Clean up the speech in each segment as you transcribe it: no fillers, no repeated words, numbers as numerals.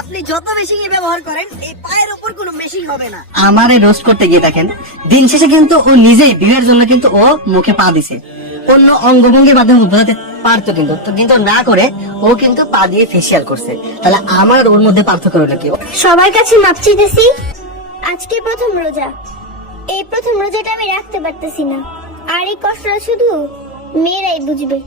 আপনি যত মেশিন ব্যবহার করেন এই পায়ের উপর কোনো মেশিন হবে না। আমারে রোস্ট করতে গিয়ে দেখেন দিন শেষে কিন্তু ও নিজেই বিয়ের জন্য কিন্তু ও মুখে পা দিছে। অন্য অঙ্গভঙ্গির মাধ্যমে বোঝাতে পারতো কিন্তু না করে ও কিন্তু পা দিয়ে ফেসিয়াল করছে। তাহলে আমার ওর মধ্যে পার্থক্য হলো কি? সবার কাছে মাপ চাইতেছি। আজকে প্রথম রোজা, এই প্রথম রোজাটা আমি রাখতে পারতেছি না, আর এই কষ্টটা শুধু মেয়েরাই বুঝবে।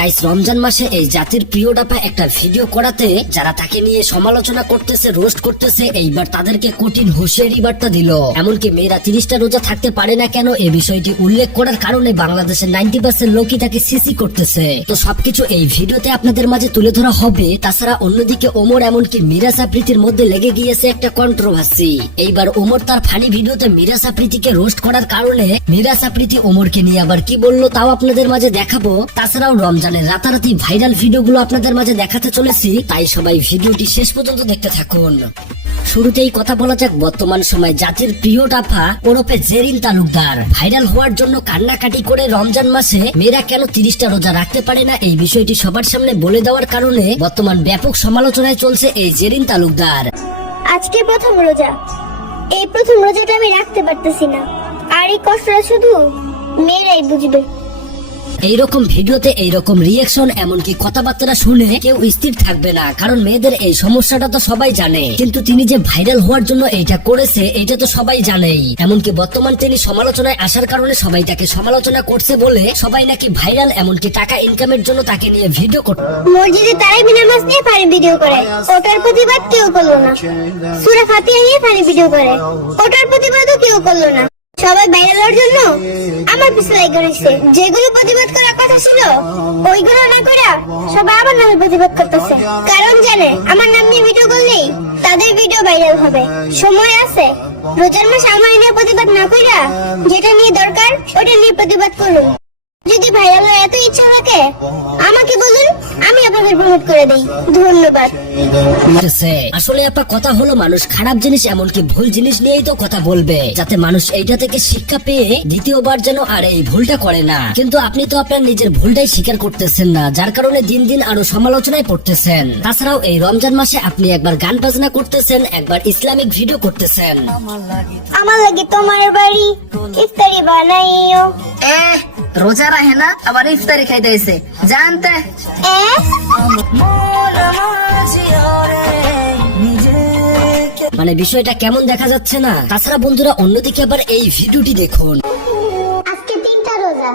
গাইস, রমজান মাসে এই জাতির প্রিয় ডাপা একটা ভিডিও করাতে যারা তাকে নিয়ে সমালোচনা করতেছে, রোস্ট করতেছে, এইবার তাদেরকে কঠিন হুঁশিয়ারি বার্তা দিল। এমনকি মেয়েরা 30টা রোজা থাকতে পারে না কেন এই বিষয়টি উল্লেখ করার কারণে বাংলাদেশের 90% লোকই তাকে সিসি করতেছে। তো সবকিছু এই ভিডিওতে আপনাদের মাঝে তুলে ধরা হবে। তাছাড়া অন্যদিকে ওমর এমনকি মিরাজ আফ্রিদির মধ্যে লেগে গিয়েছে একটা কন্ট্রোভার্সি। এইবার ওমর তার ফানি ভিডিওতে মিরাজ আফ্রিদিকে রোস্ট করার কারণে মিরাজ আফ্রিদি ওমরকে নিয়ে আবার কি বললো তাও আপনাদের মাঝে দেখাবো। তাছাড়াও রমজানের রাতারাতি ভাইরাল ভিডিওগুলো আপনাদের মাঝে দেখাতে চলেছি, তাই সবাই ভিডিওটি শেষ পর্যন্ত দেখতে থাকুন। শুরুতেই কথা বলা যাক বর্তমান সময় জাতির প্রিয় ডাফা ওরফে জেরিন তালুকদার ভাইরাল হওয়ার জন্য কান্নাকাটি করে রমজান মাসে মেয়েরা কেন 30টা রোজা রাখতে পারে না এই বিষয়টি সবার সামনে বলে দেওয়ার কারণে বর্তমান ব্যাপক সমালোচনায় চলছে এই জেরিন তালুকদার। আজকে প্রথম রোজা, এই প্রথম রোজাটা আমি রাখতে পারতেছি না, আর এই কষ্টটা শুধু মেয়েরাই বুঝবে। এইরকম ভিডিওতে এইরকম রিয়েকশন এমনকি কথাবার্তা শুনে কেউ স্থির থাকবে না, কারণ মেয়েদের এই সমস্যাটা তো সবাই জানে। কিন্তু তিনি যে ভাইরাল হওয়ার জন্য এইটা করেছে এটা তো সবাই জানেই। এমনকি বর্তমান তিনি সমালোচনায় আসার কারণে সবাই তাকে সমালোচনা করছে বলে সবাই নাকি ভাইরাল, এমনকি টাকা ইনকামের জন্য তাকে নিয়ে ভিডিও করতে। মসজিদে তারাবি নামাজ নিয়ে ফানি ভিডিও করে, ওটার প্রতিবাদ কেউ করলো না। সূরা ফাতিহা নিয়ে ফানি ভিডিও করে, ওটার প্রতিবাদও কেউ করলো না। সবাই ভাইরাল হওয়ার জন্য আমার পিছনে করেছে। যেগুলো প্রতিবাদ করার কথা ছিল ওইগুলো না করে সবাই আমার নামে প্রতিবাদ করতেছে, কারণ জানে আমার নাম নিয়ে ভিডিও করলেই তাদের ভিডিও ভাইরাল হবে। সময় আছে, রোজার মাসে আমার নিয়ে প্রতিবাদ না কইরা যেটা নিয়ে দরকার ওটা নিয়ে প্রতিবাদ করুন। যদি ভাইরাল হওয়ার এত ইচ্ছা থাকে আমাকে বলুন, আমি আপনাদের প্রমোট করে দেই। ধন্যবাদ। আসলে আপা কথা হলো মানুষ খারাপ জিনিস এমনকি ভুল জিনিস নিয়েই তো কথা বলবে, যাতে মানুষ এইটা থেকে শিক্ষা পেয়ে দ্বিতীয়বার যেন আর এই ভুলটা করে না। কিন্তু আপনি তো আপনার নিজের ভুলটাই স্বীকার করতেছেন না, যার কারণে দিন দিন আরো সমালোচনায় পড়তেছেন। তাছাড়াও এই রমজান মাসে আপনি একবার গান বাজনা করতেছেন, একবার ইসলামিক ভিডিও করতেছেন। আমার লাগে তোমার বাড়ি ইফতারি বানাইও। রোজা রাখে না আবার ইফতারি খাইতে হয়েছে জানতে। মানে বিষয়টা কেমন দেখা যাচ্ছে না? তাছাড়া বন্ধুরা অন্যদিকে আবার এই ভিডিওটি দেখুন। আজকে 3টা রোজা,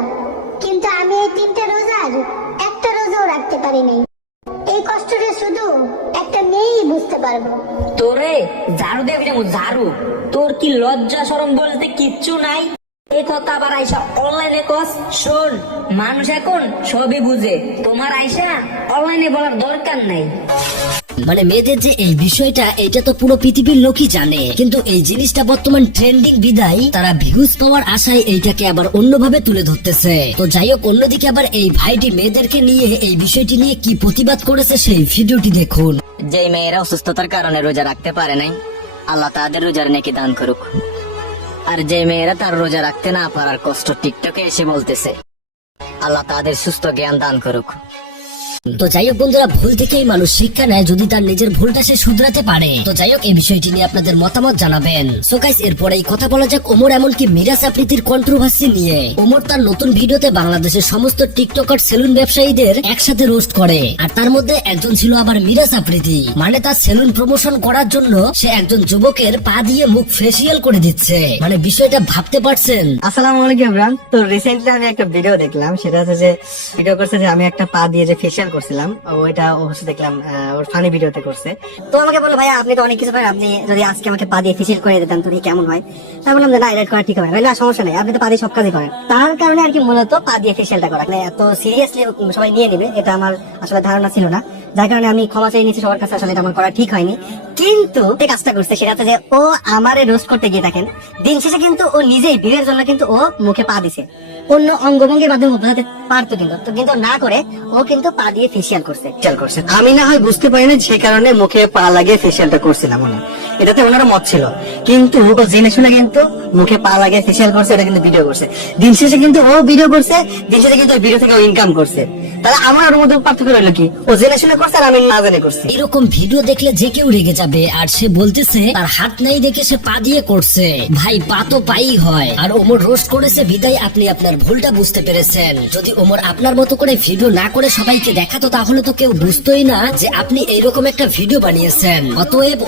কিন্তু আমি এই 3টা রোজার একটা রোজাও রাখতে পারি নাই। এই কষ্টটা শুধু একটা মেয়েই বুঝতে পারবো। তোরে ঝাড়ু দিয়ে যেমন ঝাড়ু, তোর কি লজ্জা শরম বলতে কিচ্ছু নাই? এই কথা আবার আইসা অনলাইনে কস। শোন, মানুষ এখন সবই বুঝে, তোমার আইসা অনলাইনে বলার দরকার নাই। মানে মেয়েদের যে এই বিষয়টা এটা তো পুরো পৃথিবীর লোকই জানে, কিন্তু এই জিনিসটা বর্তমান ট্রেন্ডিং বিদায় তারা ভিউজ পাওয়ার আশায় এইটাকে আবার অন্যভাবে তুলে ধরতেছে। তো যাই হোক, অন্যদিকে আবার এই ভাইটি মেয়েদেরকে নিয়ে এই বিষয়টি নিয়ে কি প্রতিবাদ করেছে সেই ভিডিওটি দেখুন। যে মেয়েরা অসুস্থতার কারণে রোজা রাখতে পারে নাই, আল্লাহ তাদের রোজার নেকি দান করুক। আর যে মেয়েরা তার রোজা রাখতে না পারার কষ্ট টিকটকে এসে বলতেছে, আল্লাহ তাদের সুস্থ জ্ঞান দান করুক। তো যাই হোক বন্ধুরা, ভুল থেকেই মানুষ শিক্ষা নেয় যদি তার নিজের ভুলটা সে শুধরাতে পারে। তো যাই হোক, এই বিষয়টি নিয়ে আপনাদের মতামত জানাবেন। সো গাইস, এরপরেই কথা বলা যাক ওমর এমনকি মিরাজ আফ্রিদির কন্ট্রোভার্সি নিয়ে। ওমর তার নতুন ভিডিওতে বাংলাদেশের সমস্ত টিকটকার সেলুন ব্যবসায়ীদের একসাথে রোস্ট করে, আর তার মধ্যে একজন ছিল আবার মিরাজ আফ্রিদি। মানে তার সেলুন প্রমোশন করার জন্য সে একজন যুবকের পা দিয়ে মুখ ফেসিয়াল করে দিচ্ছে। মানে বিষয়টা ভাবতে পারছেন? আসসালামু আলাইকুম ইমরান। তো রিসেন্টলি আমি একটা ভিডিও দেখলাম, সেটা হচ্ছে যে ভিডিও করছে যে আমি একটা পা দিয়ে যে ফেসিয়াল করছিলাম, ওইটা হচ্ছে দেখলাম ওর ফানি ভিডিওতে করছে। তো আমাকে বললো ভাইয়া আপনি তো অনেক কিছু পারেন, আপনি যদি আজকে আমাকে পা দিয়ে ফেসিয়াল করে দিতেন তাহলে কেমন হয়? তাই বললাম যে না, এটা করা ঠিক হবে না। সমস্যা নেই, আপনি তো পা দিয়ে সব কাজই করেন। তার কারণে আর কি মূলত পা দিয়ে ফেসিয়ালটা করা, এত সিরিয়াসলি সবাই নিয়ে নেবে এটা আমার আসলে ধারণা ছিল না, যার কারণে আমি ক্ষমা চেয়ে নিয়েছি সবার কাছে। আসলে এটা আমার করা ঠিক হয়নি, কিন্তু যে কাজটা করছে সেটা হচ্ছে যে ও আমারে রোস্ট করতে গিয়ে দেখেন দিন শেষে কিন্তু ও নিজেই বিয়ের জন্য কিন্তু ও মুখে পা দিছে। অন্য অঙ্গভঙ্গির মাধ্যমে বোঝাতে পারতো কিন্তু না করে ও কিন্তু পা দিয়ে ফেসিয়াল করছে। আমি না হয় বুঝতে পারি না, সেই কারণে মুখে পা লাগিয়ে ফেসিয়ালটা করছিলাম, এটাতে ওনারা মত ছিল। কিন্তু ও জেনে শুনে কিন্তু মুখে পা লাগিয়ে ফেসিয়াল করছে, এটা কিন্তু ভিডিও করছে। দিন শেষে কিন্তু ও ভিডিও করছে, দিন শেষে কিন্তু ভিডিও থেকে ও ইনকাম করছে। তাহলে আমার ওর মধ্যে পার্থক্য রইলো কি? ও জেনে শুনে করছে আর আমি না জেনে করছি। এরকম ভিডিও দেখলে যে কেউ রেগে যাবে, আর সে বলতেছে তার হাত নাই দেখে সে পা দিয়ে করছে। ভাই পা তো পাই হয়, আর ওমর রোস্ট করেছে বিদায় আপনি আপনার ভুলটা বুঝতে পেরেছেন। যদি ওমর আপনার মতো করে ভিডিও না করে সবাইকে দেখাতো তাহলে তো কেউ বুঝতোই না যে আপনি এইরকম একটা ভিডিও বানিয়েছেন। অতএব